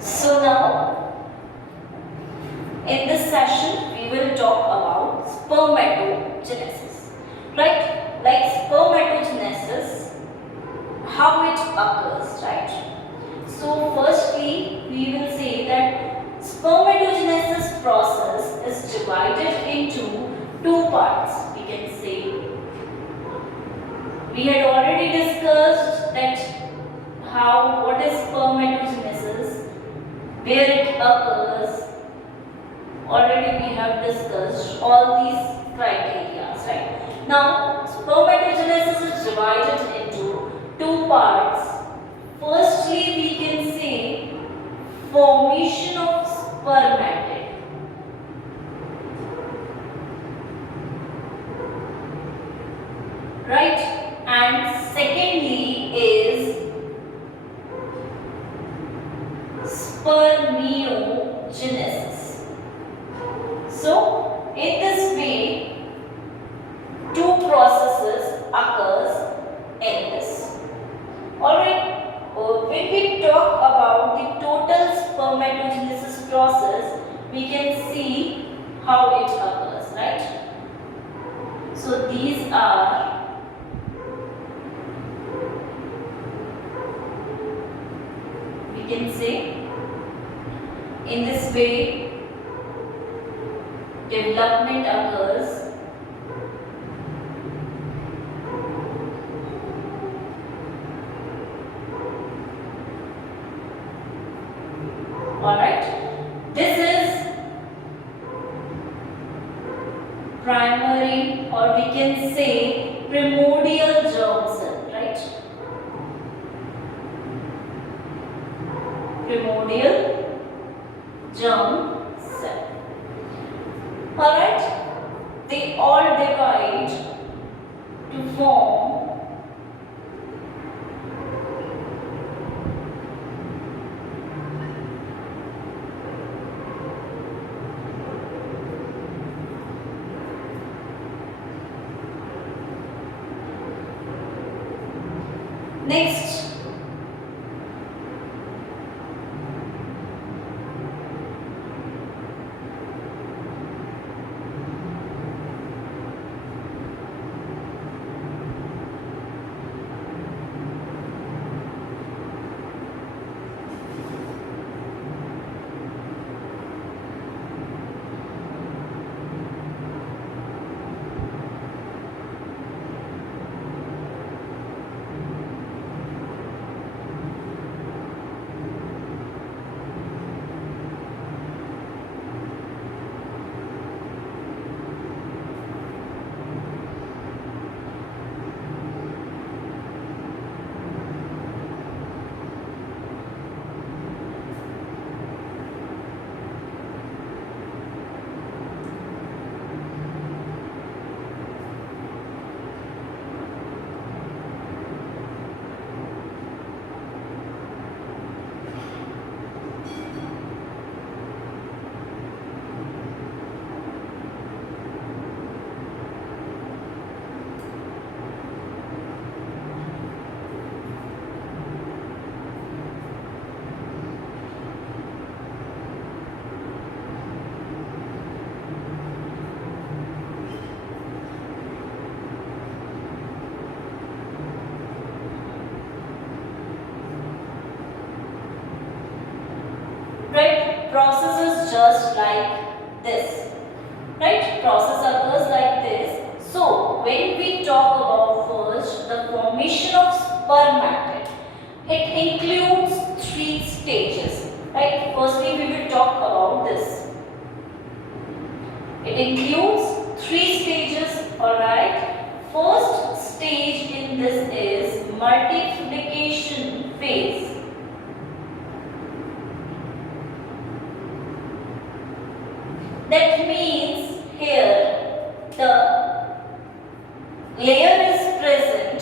So now, in this session, we will talk about spermatogenesis. Right? Like spermatogenesis, how it occurs, right? So firstly, we will say that spermatogenesis process is divided into two parts. We can say we had already discussed that what is spermatogenesis, where it occurs. Already we have discussed all these criteria, right? Now, spermatogenesis is divided into two parts. Firstly, we can say formation of spermatid. Right? And secondly is spermiogenesis. So, in this way, two processes occurs in this. Alright, when we talk about the total spermatogenesis process, we can see how it occurs, right? So these are we can say in this way development occurs. Alright, this is primary, or we can say primordial germ cell, right? Primordial germ cell. Alright, they all divide to form next. Right, process is just like this. Right, process occurs like this. So, when we talk about first the formation of spermatid, it includes three stages. Right, firstly we will talk about this. It includes three stages, alright. First stage in this is multiplication phase. That means here the layer is present,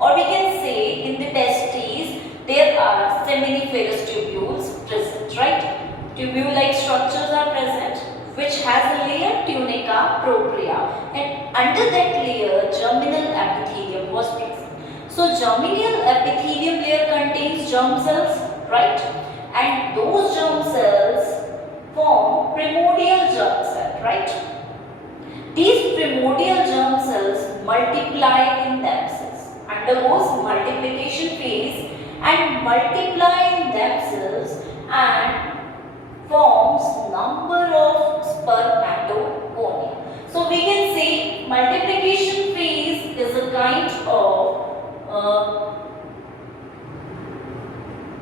or we can say in the testes there are seminiferous tubules present, right? Tubule-like structures are present which has a layer tunica propria, and under that layer germinal epithelium was present. So germinal epithelium layer contains germ cells, right? and those germ cells form primordial germ cell, right? These primordial germ cells multiply in themselves, undergoes multiplication phase and multiply in themselves and forms number of spermatogonia. So we can say multiplication phase is a kind of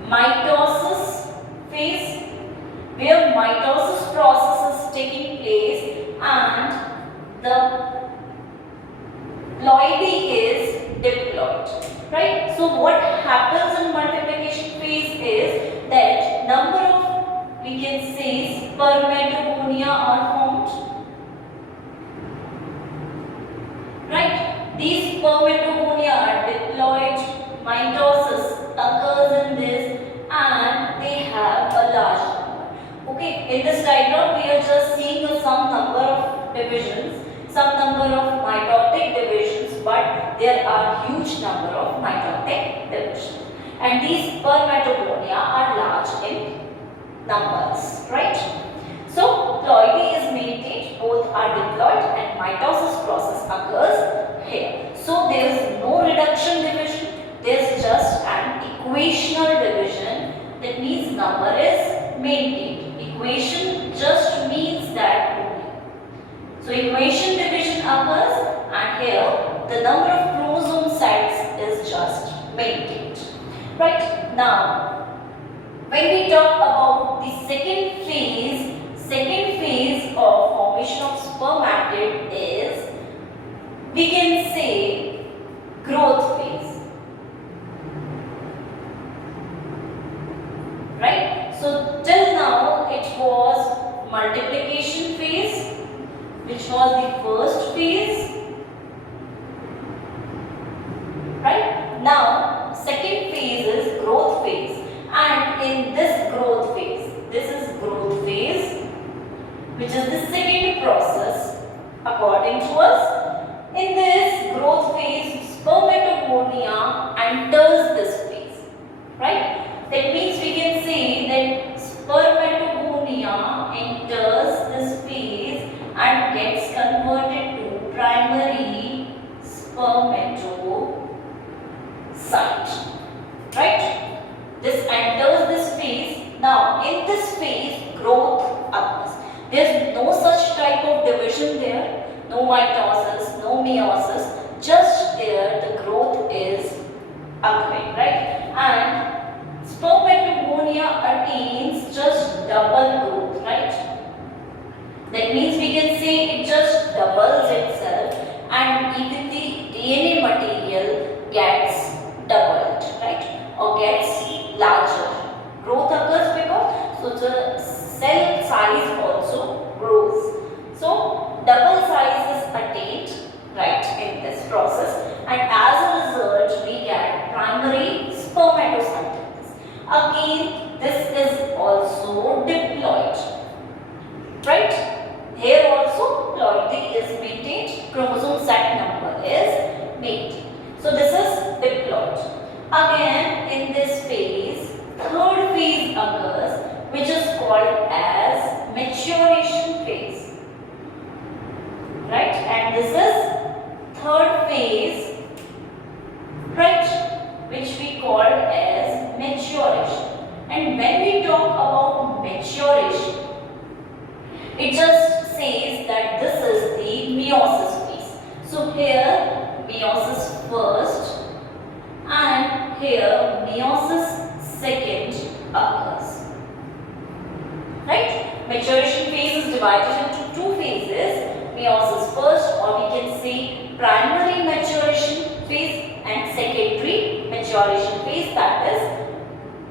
mitosis phase where mitosis process is taking place and the ploidy is diploid, right? So what happens in multiplication phase is that number of, we can say, spermatogonia are formed, right? These spermatogonia are diploid, mitosis occurs in this and they have a large number. Okay, in this diagram we are just seeing some number of divisions, some number of mitotic divisions, but there are huge number of mitotic divisions. And these spermatogonia are large in numbers, right? So, ploidy is maintained, both are diploid and mitosis process occurs here. So, there is no reduction division, there is just an equational division, that means number is maintained. Equation just means that only. So, equation division occurs and here the number of chromosome sites is just maintained. Right? Now, when we talk about the second phase of formation of spermatid is, we can say, growth phase. Right? So, till now it was multiplication phase, which was the first phase. Right? Now, second phase is growth phase. And in this growth phase, this is growth phase, which is the second process according to us. In this growth phase, spermatogonia enters this phase, right? That means we can say that spermatogonia enters this phase and gets converted to primary spermatocyte, right? This enters this phase. Now, in this phase, growth occurs. There is no such type of division there, no mitosis, no meiosis, just there the growth is occurring, right? And spermatogonia attains just double growth, right? That means we can say it just doubles itself and even the DNA material gets doubled, right? Or gets larger. Growth occurs because so the cell size also grows. So double size is attained, right, in this process, and as a result we get primary spermatocyte. Again, this is also diploid, right? Here also ploidy is maintained, chromosome set number is maintained. So this is diploid. Again, in this phase, third phase occurs, which is called as maturation phase, right? And this is third phase, right, which we call as maturation. And when we talk about maturation, it just says that this is the meiosis phase. So here meiosis first and here meiosis second occurs, right? Maturation phase is divided into two phases, meiosis first, or we can say primary maturation phase and secondary maturation phase, that is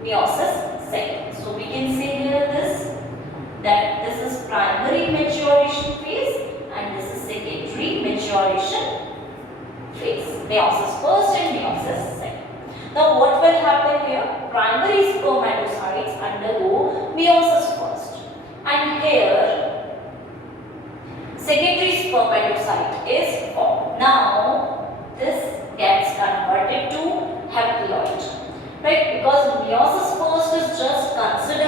meiosis second. So we can say here that this is primary maturation phase and this is secondary maturation phase, meiosis first and meiosis second. Now what will happen here? Primary spermatocytes undergo meiosis first and here secondary spermatocyte is formed. Now this gets converted to haploid, right? Because meiosis first is just considered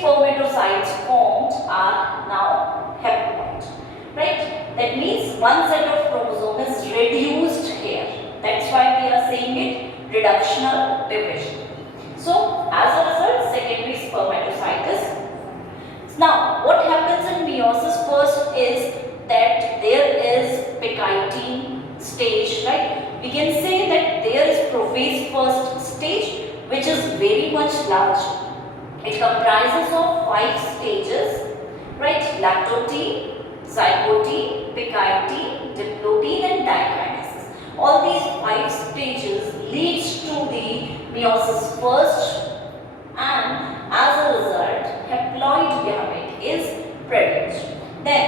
spermatocytes formed are now haploid. Right? That means one set of chromosome is reduced here. That's why we are saying it reductional division. So, as a result, secondary spermatocyte is formed. Now, what happens in meiosis first is that there is Pectine stage, right? We can say that there is prophase first stage, which is very much large. It comprises of 5 stages, right? Lactotine, zygote, Pectine, diploide and dikinesis. All these 5 stages leads to the meiosis first, and as a result, haploid gamete is produced. Then,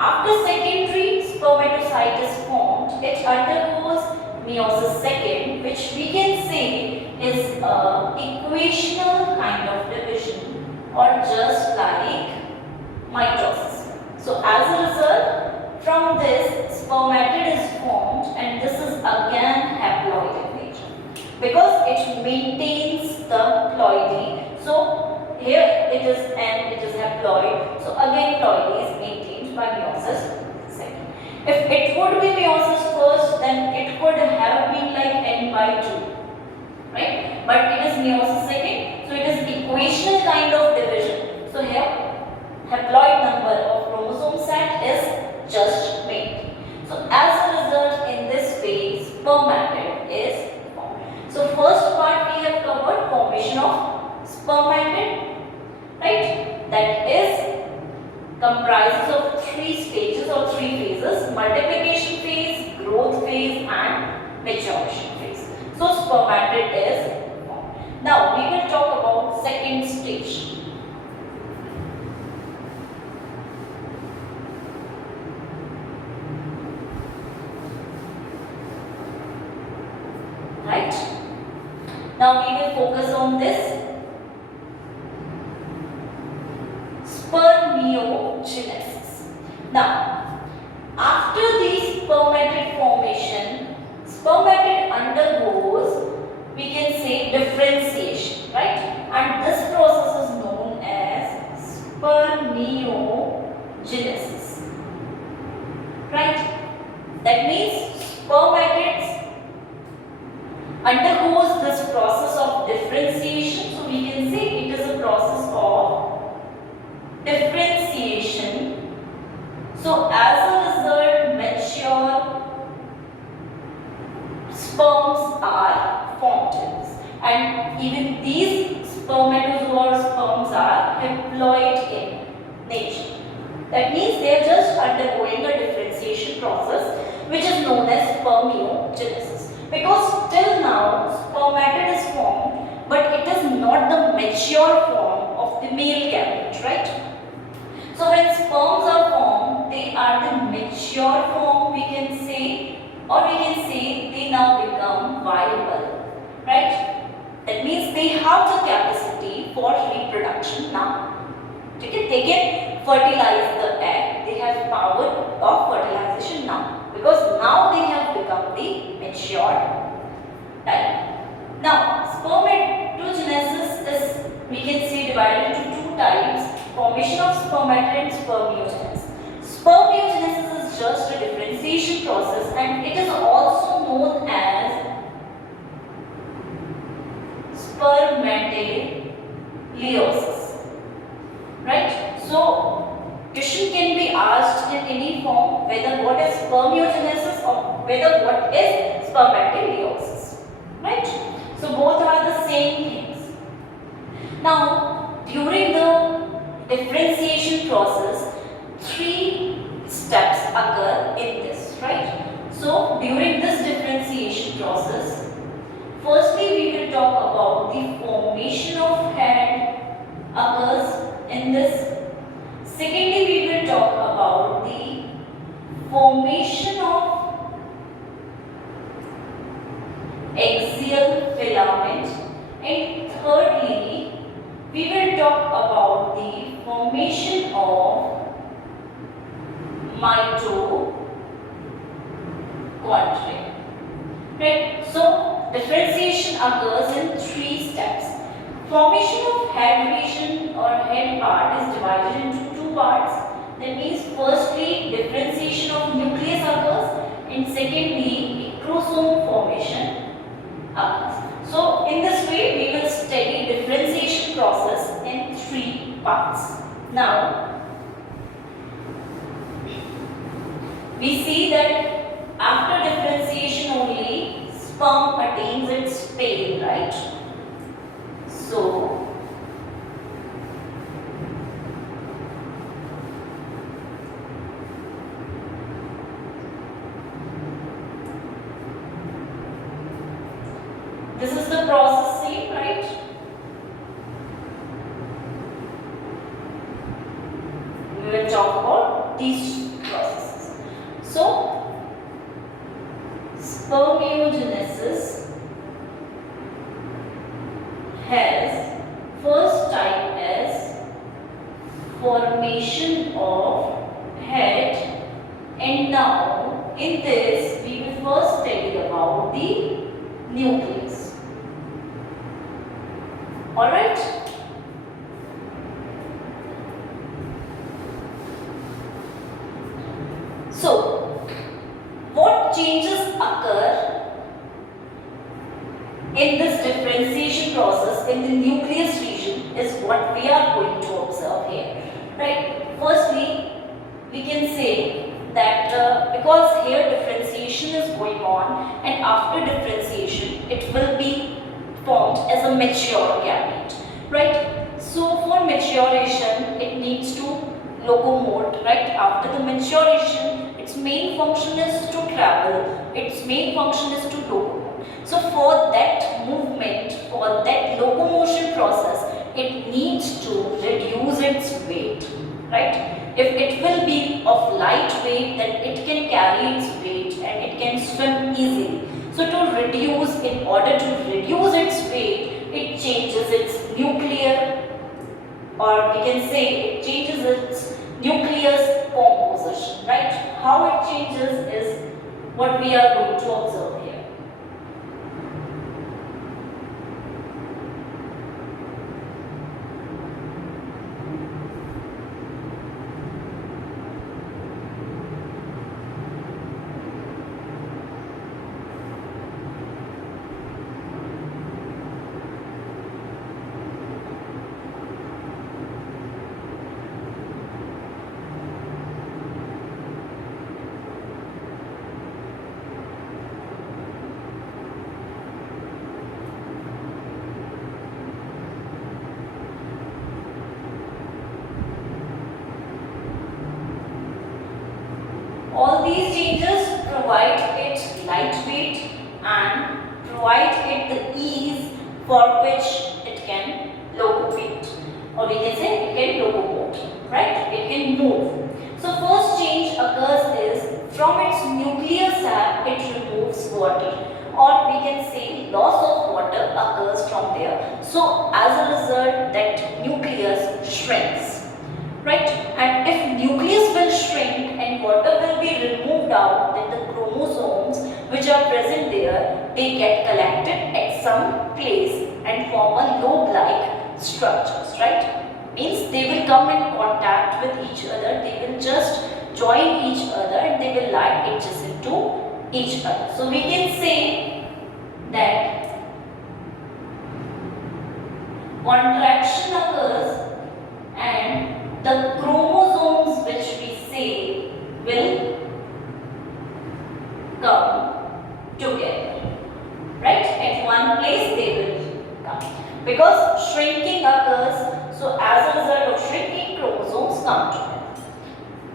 after secondary spermatocyte is formed, it undergoes meiosis second, which we can say is a equational kind of division, or just like mitosis. So as a result, from this spermatid is formed, and this is again haploid in nature because it maintains the ploidy. So here it is N, it is haploid. So again ploidy is maintained by meiosis second. If it would be meiosis first, then it could have been like N by 2, right? But it is meiosis second, so it is equational kind of division. So here haploid number of chromosome set is just made. So as a result, in this phase, spermatid is formed. So first part we have covered formation of spermatid, right? That is comprises of 3 stages or 3 phases: multiplication phase, growth phase and maturation phase. So spermatid is formed. Now we will talk about second stage. Right? Now we will focus on this spermiogenesis. Now, after the spermatid formation, spermatid undergoes, we can say, differentiation, right? And this process is known as spermiogenesis, right? That means spermatids undergoes this process of differentiation. So we can say it is a process of differentiation. So as a result, mature sperms are formed, and even these spermatozoa sperms are haploid in nature. That means they are just undergoing a differentiation process, which is known as spermiogenesis. Because till now spermatid is formed, but it is not the mature form of the male gamete, right? So when sperms are formed, they are the mature form, we can say, or we can say they now become viable, right? That means they have the capacity for reproduction now. Okay? They can fertilize the egg, they have power of fertilization now, because now they have become the mature type. Now, spermatogenesis is, we can say, divided into 2 types: formation of spermatid and spermiogenesis. Spermiogenesis is just a differentiation process, and it is also known as spermatogenesis. Right? So, question can be asked in any form whether what is spermiogenesis or whether what is spermatogenesis. Right? So, both are the same things. Now, during the differentiation process, 3 steps occur in this. Right? So, during this differentiation process, firstly we will talk about the formation of head occurs in this. Secondly, we will talk about the formation of axial filament, and thirdly, we will talk about the formation of mitochondria. Right? So, differentiation occurs in 3 steps. Formation of head region or head second part is divided into two parts. That means firstly differentiation of nucleus occurs and secondly chromosome formation occurs. So in this way we will study differentiation process in three parts. Now we see that after differentiation only sperm attains its pair, right? So this is the process same, right? We will talk about these processes. So, spermiogenesis has first type as formation of head, and now in this we will first study about the nucleus. Alright? So, what changes occur in this differentiation process in the nucleus region is what we are going to observe here. Right? Firstly, we can say that because here differentiation is going on, and after differentiation it will be formed as a mature gamete, right? So for maturation it needs to locomote, right? After the maturation its main function is to travel, its main function is to locomote. So for that movement, for that locomotion process, it needs to reduce its weight, right? If it will be of light weight, then it can carry its weight and it can swim easily. So to reduce, in order to reduce its weight, it changes its nuclear, or we can say it changes its nucleus composition, right? How it changes is what we are going to observe here. All these changes provide it lightweight and provide it the ease for which it can locomate, or we can say it can locomote, right? It can move. So first change occurs is from its nuclear sap it removes water, or we can say loss of water occurs from there. So as a result that nucleus shrinks, right? And if nucleus will shrink and water will be removed out, then the chromosomes which are present there, they get collected at some place and form a lobe-like structures, right? Means they will come in contact with each other, they will just join each other and they will lie adjacent to each other. So we can say that contraction occurs and the chromosomes which we say will come together, right? At one place they will come. Because shrinking occurs, so as a result of shrinking, chromosomes come together,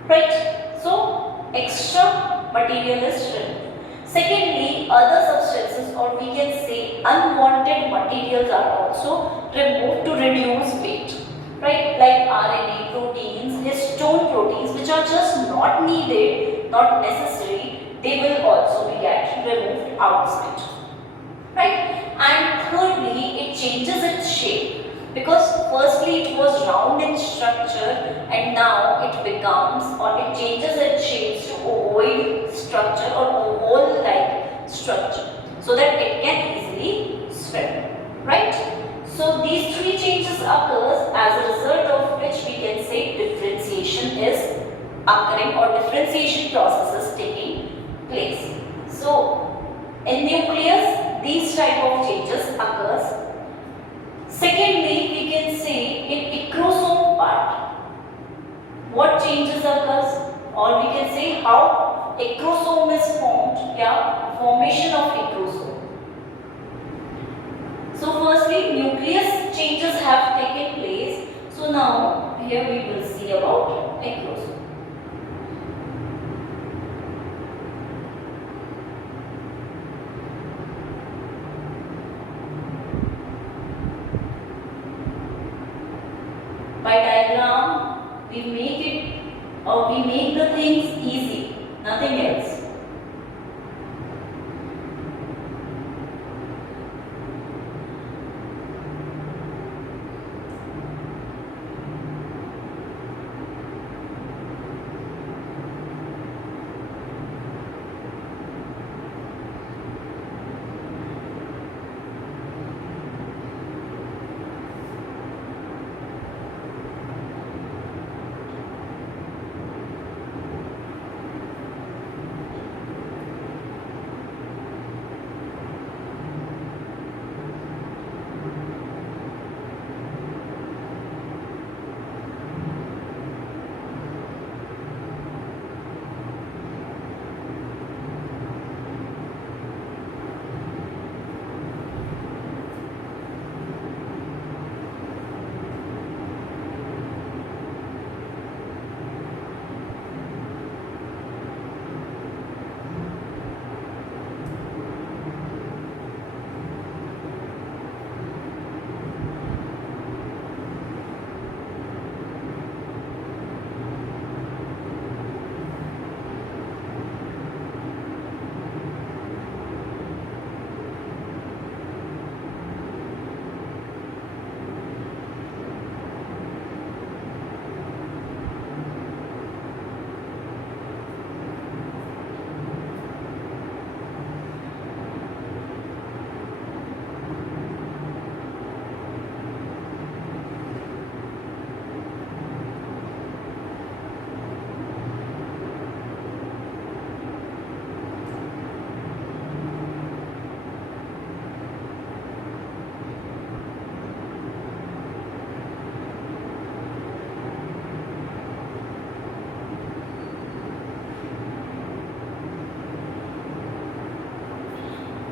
right? So extra material is removed. Secondly, other substances, or we can say unwanted materials, are also removed to reduce weight, right? Like RNA, proteins, histone proteins, which are just not needed, not necessary, they will also be removed outside, right? And thirdly, it changes its shape, because firstly it was round in structure and now it becomes, or it changes its shapes to ovoid structure or oval-like structure, so that it can easily swim, right? So these three changes occurs as a result of which occurring or differentiation processes taking place. So in nucleus these type of changes occurs. Secondly, we can say in ecrosome part what changes occurs, or we can say how ecrosome is formed, yeah, formation of ecrosome. So firstly, nucleus changes have taken place. So now here we will see about ecrosome. By diagram, we make it, or we make the things easy, nothing else.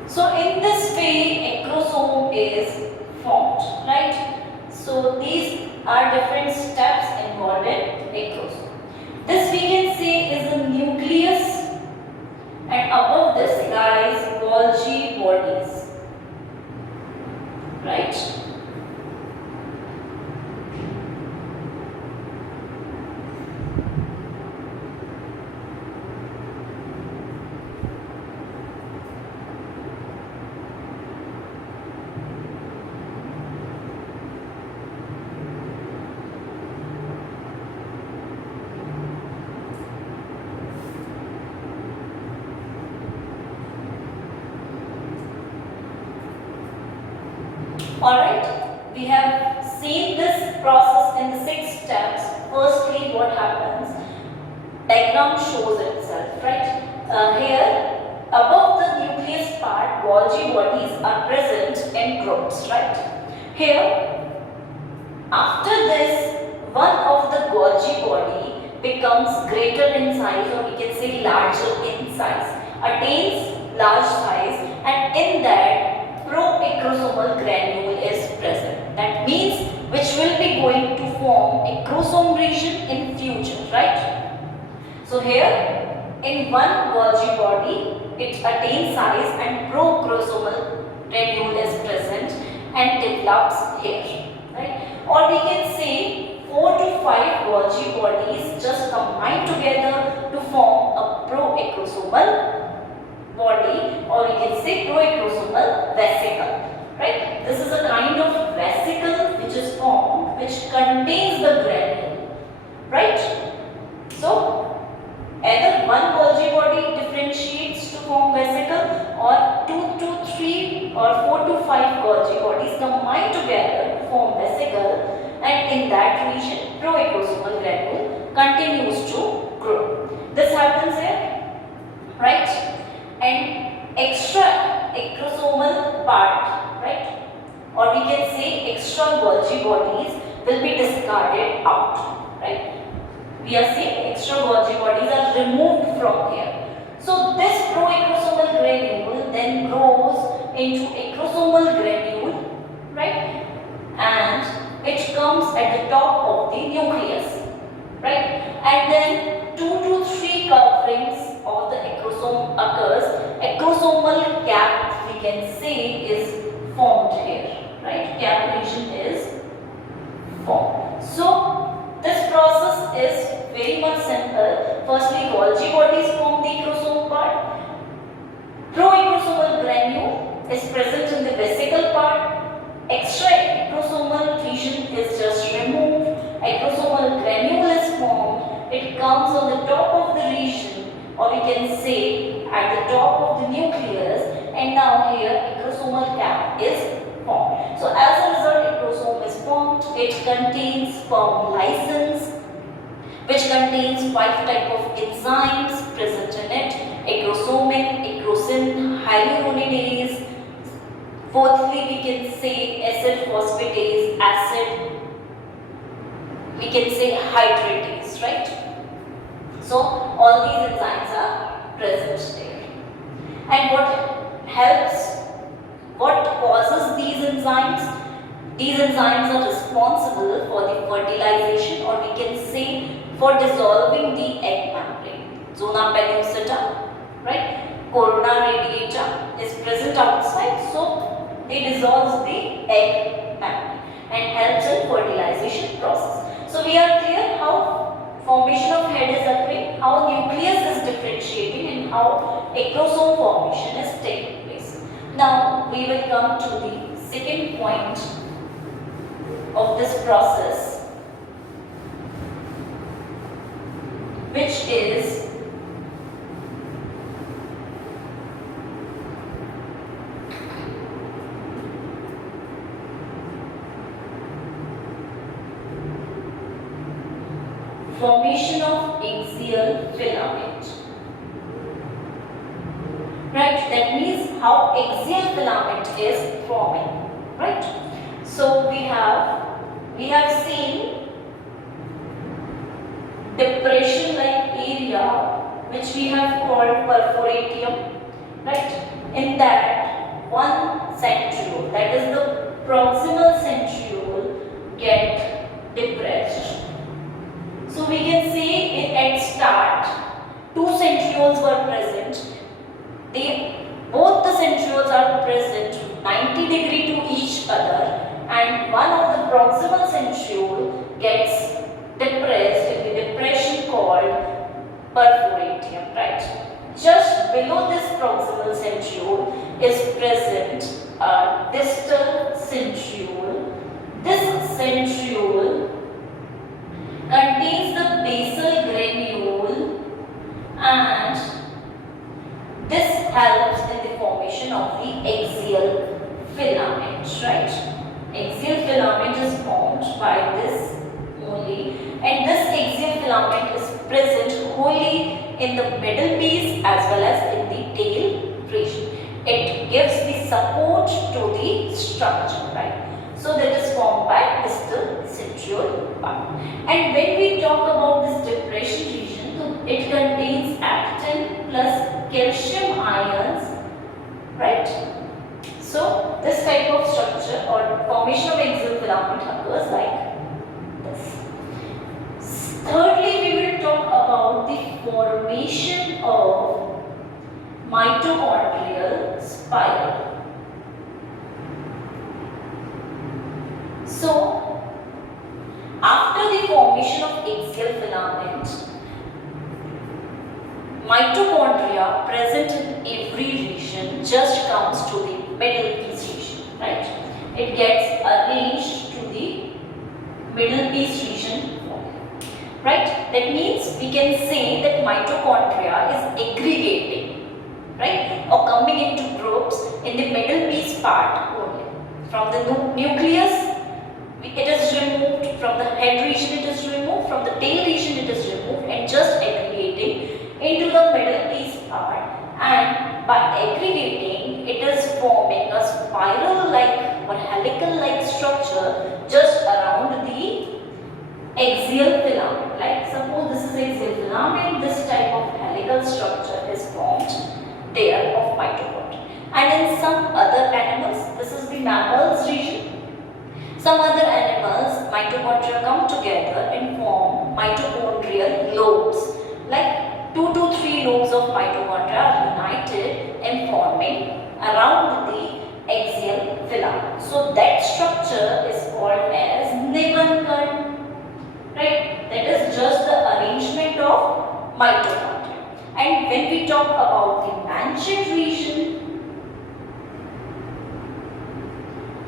So in this way, ecrosome is formed, right? So these are different steps involved in ecrosome. This we can say is a nucleus, and above this lies Golgi bodies, right? Alright, we have seen this process in the 6 steps. Firstly, what happens? Diagram shows itself, right? Here, above the nucleus part, Golgi bodies are present in groups, right? Here, after this, one of the Golgi body becomes greater in size, or we can say larger in size, attains large size, and in that proacrosomal granule is present. That means which will be going to form acrosome region in future, right? So here in one Golgi body it attains size and proacrosomal granule is present and develops here, right? Or we can say 4 to 5 Golgi bodies just combine together to form a proacrosomal body, or we can say proacrosomal vesicle, right? This is a kind of vesicle which is formed which contains the granule, right? So either one Golgi body differentiates to form vesicle, or 2 to 3 or 4 to 5 Golgi bodies combine together to form vesicle, and in that region proacrosomal granule continues to grow. or we can say extra Golgi bodies will be discarded out, right? We are saying extra Golgi bodies are removed from here. So this proacrosomal granule then grows into acrosomal granule, right? And it comes at the top of the nucleus, right? And then 2 to 3 coverings of the acrosome occurs. Acrosomal cap, we can say, is formed here, right? Cap region is formed. So this process is very much simple. Firstly, Golgi bodies form the acrosome part. Proacrosomal granule is present in the vesicle part. Extra acrosomal region is just removed. Acrosomal granule is formed. It comes on the top of the region, or we can say at the top of the nucleus, and now here acrosomal cap is formed. So as a result, acrosome is formed. It contains sperm lysins, which contains 5 types of enzymes present in it: acrosomin, acrosin, hyaluronidase. Fourthly, we can say acid phosphatase, acid, we can say hydratase, right? So all these enzymes are present there. And what causes these enzymes? These enzymes are responsible for the fertilization, or we can say for dissolving the egg membrane. Zona pellucida, right? Corona radiata is present outside, so they dissolve the egg membrane and helps in fertilization process. So we are clear how formation of head is occurring, how nucleus is differentiating, and how acrosome formation is taking place. Now we will come to the second point of this process, which is formation of axial filament. Right, that means how axial filament is forming, right? So we have seen depression like area, which we have called perforatium, right? In that one centriole, that is the proximal centriole, get depressed. So we can say at start 2 centrioles were present. Both the centrioles are present 90 degree to each other, and one of the proximal centriole gets depressed in the depression called perforatium, right? Just below this proximal centriole is present a distal centriole. This centriole contains the basal granule, and this helps in the formation of the axial filament, right? Axial filament is formed by this only, and this axial filament is present wholly in the middle piece as well as in the tail region. It gives the support to the structure, right? So that is formed by distal centriole part. And when we talk about this depression region, so it contains actin plus calcium ions, right? So this type of structure or formation of axial filament occurs like this. Thirdly, we will talk about the formation of mitochondrial spiral. So, after the formation of axial filament, mitochondria present in every region just comes to the middle piece region, right? It gets arranged to the middle piece region, right? That means we can say that mitochondria is aggregating, right? Or coming into groups in the middle piece part only. From the nucleus, it is removed, from the head region it is removed, from the tail region it is removed, and just aggregating into the middle piece part, and by aggregating it is forming a spiral like or helical-like structure just around the axial filament. Like suppose this is axial filament, this type of helical structure is formed there of mitochondria. And in some other animals, this is the mammals region. Some other animals, mitochondria come together and form mitochondrial lobes. Like 2 to 3 lobes of mitochondria are united and forming around the axial filament. So that structure is called as Nebenкern. Right? That is just the arrangement of mitochondria. And when we talk about the Manchin region,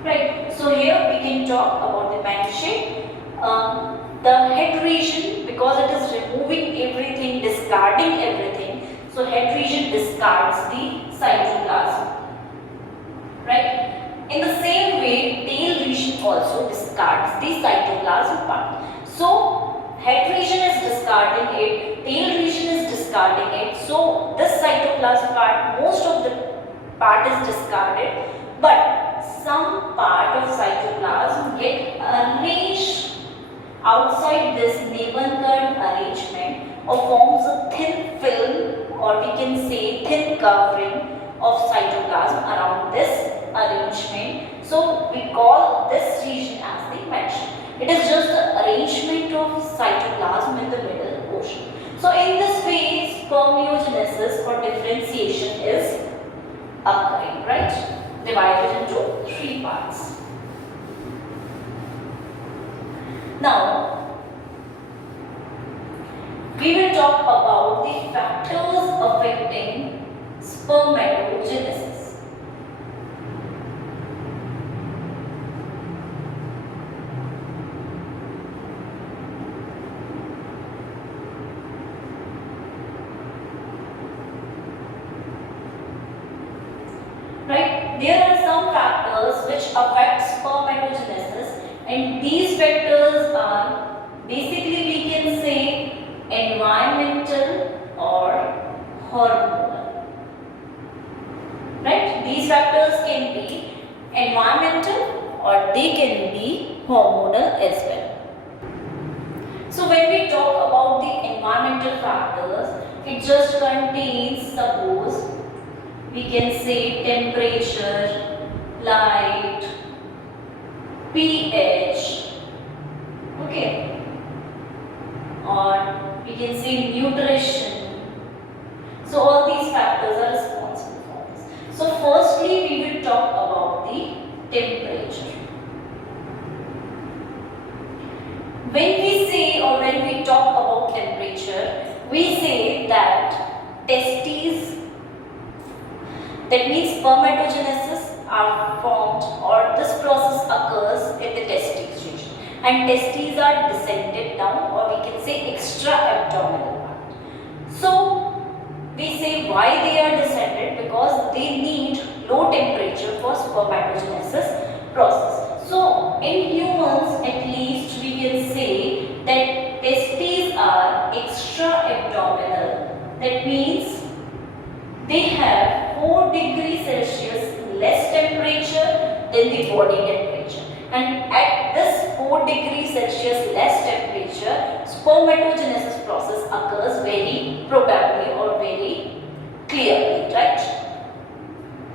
right? So here we can talk about the Manchin. The head region, because it is removing everything, discarding everything. So head region discards the cytoplasm. Right? In the same way, tail region also discards the cytoplasm part. So head region is discarding it, tail region is discarding it. So this cytoplasm part, most of the part is discarded, but some part of cytoplasm get arranged outside this Nebenкern arrangement or forms a thin film, or we can say thin covering of cytoplasm around this arrangement. So we call this region as the Manchin. It is just the arrangement of cytoplasm in the middle portion. So in this phase, spermiogenesis or differentiation is occurring, right? Divided into 3 parts. Now, we will talk about the factors affecting spermatogenesis. Right? There are some factors which affect spermatogenesis, and these factors are basically, we can say, environmental or hormonal. Right? These factors can be environmental or they can be hormonal as well. So when we talk about the environmental factors, it just contains, suppose, we can say temperature, light, pH, okay, or we can say nutrition. So all these factors are responsible for this. So firstly we will talk about the temperature. When we say or when we talk about temperature, we say that testes, that means spermatogenesis are formed, or this process occurs in the testes region, and testes are descended down, or we can say extra abdominal part. So we say why they are descended, because they need low temperature for spermatogenesis process. So in humans at least we can say that testes are extra abdominal. That means they have 4 degrees Celsius less temperature than the body temperature, and at this 4 degrees Celsius less temperature, spermatogenesis process occurs very probably or very clearly, right?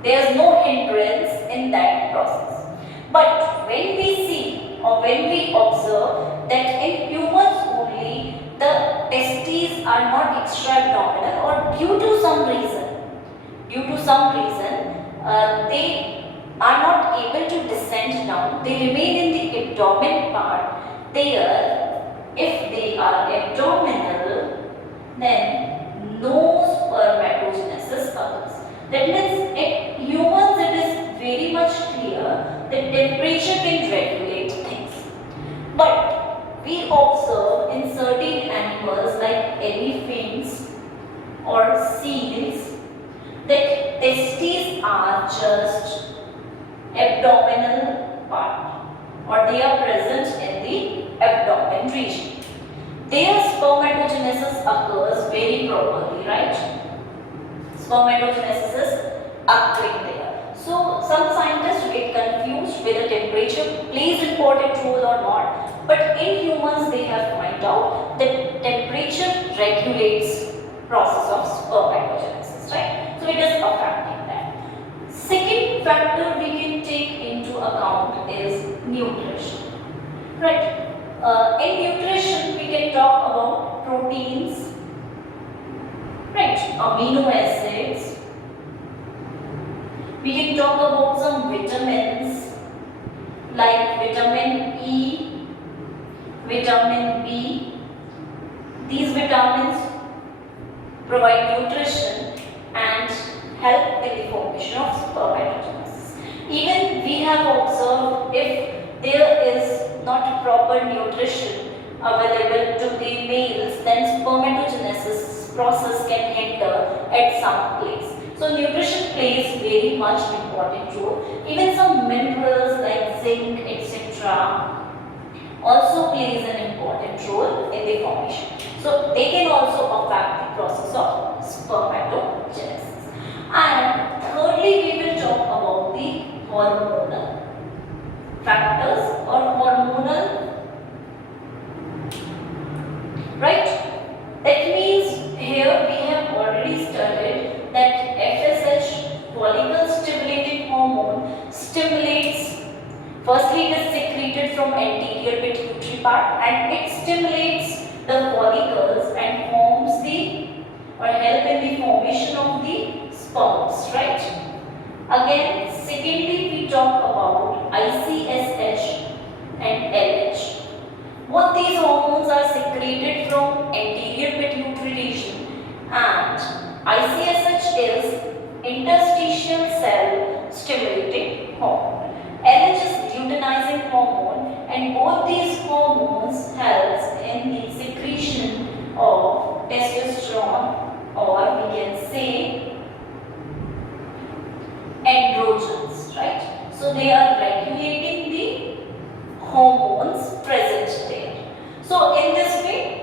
There is no hindrance in that process. But when we see or when we observe that in humans only the testes are not extra abdominal, or due to some reason, they are not able to descend down, they remain in the abdomen part. There, if they are abdominal, then no spermatogenesis occurs. That means in humans it is very much clear that temperature can regulate things. But we observe in certain animals like elephants or seals that testes are just abdominal part, or they are present in the abdomen region. Their spermatogenesis occurs very properly, right? Spermatogenesis is occurring there. So So some scientists get confused whether temperature plays important role or not, but in humans they have found out that temperature regulates process of spermatogenesis, right? So it is affecting that. Second factor we can take into account is nutrition, right? In nutrition we can talk about proteins, right? Amino acids. We can talk about some vitamins like vitamin E, vitamin B. These vitamins provide nutrition and help in the formation of spermatogenesis. Even we have observed if there is not proper nutrition available to the males, then spermatogenesis process can hinder at some place. So nutrition plays very much important role. Even some minerals like zinc, etc. also plays an important role in the formation. So they can also affect the process of spermatogenesis. And thirdly, we will talk about the hormonal factors or hormonal, right? That means here we have already studied that FSH, follicle stimulating hormone, stimulates, firstly it is secreted from anterior pituitary part and it stimulates the follicles and forms the or help in the formation of the sperms, right? Again, secondly we talk about ICSH and LH. Both these hormones are secreted from anterior pituitary region and ICSH is interstitial cell stimulating hormone. LH is luteinizing hormone and both these hormones helps in the secretion of testosterone or we can say androgens, right? So they are regulating the hormones present there. So in this way,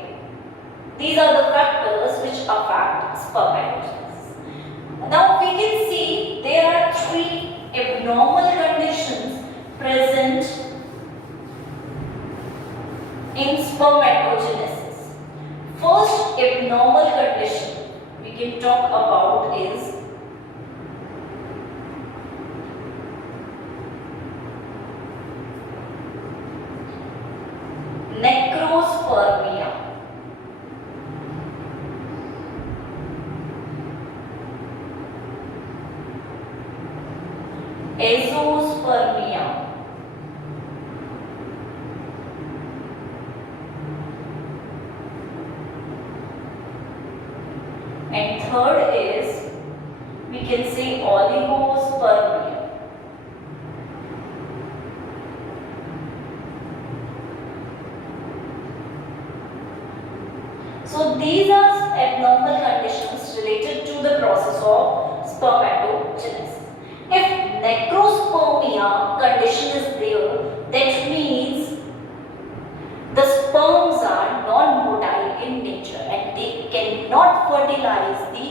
these are the factors which affect spermatogenesis. Now we can see there are three abnormal conditions present in spermatogenesis. First abnormal condition we can talk about is necrospermia. Azoospermia. And third is, we can say oligospermia. So these are abnormal conditions related to the process of spermatogenesis. If necrospermia condition is there, that means the sperms are non-motile in nature and they cannot fertilize the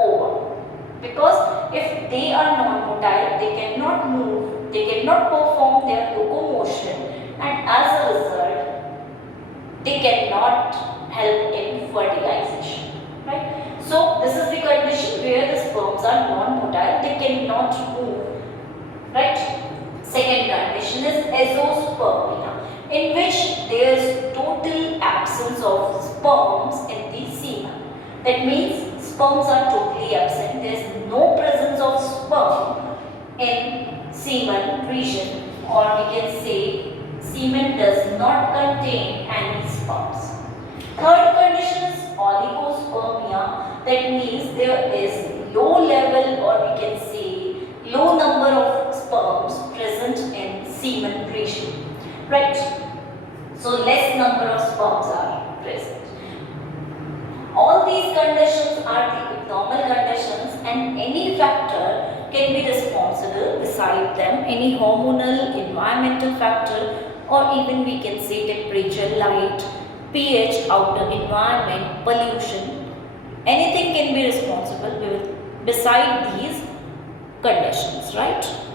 ovum. Because if they are non-motile, they cannot move, they cannot perform their locomotion, and as a result, they cannot help in fertilization, right? So this is the condition where the sperms are non-motile, they cannot move, right? Second condition is azoospermia, in which there is total absence of sperms in the semen. That means sperms are totally absent. There is no presence of sperm in semen region, or we can say semen does not contain any sperms. Third condition is oligospermia. That means there is low level, or we can say low number of sperms present in semen region, right? So less number of sperms are present. All these conditions are the abnormal conditions, and any factor can be responsible beside them, any hormonal, environmental factor, or even we can say temperature, light, pH, outer environment, pollution. Anything can be responsible beside these conditions, right?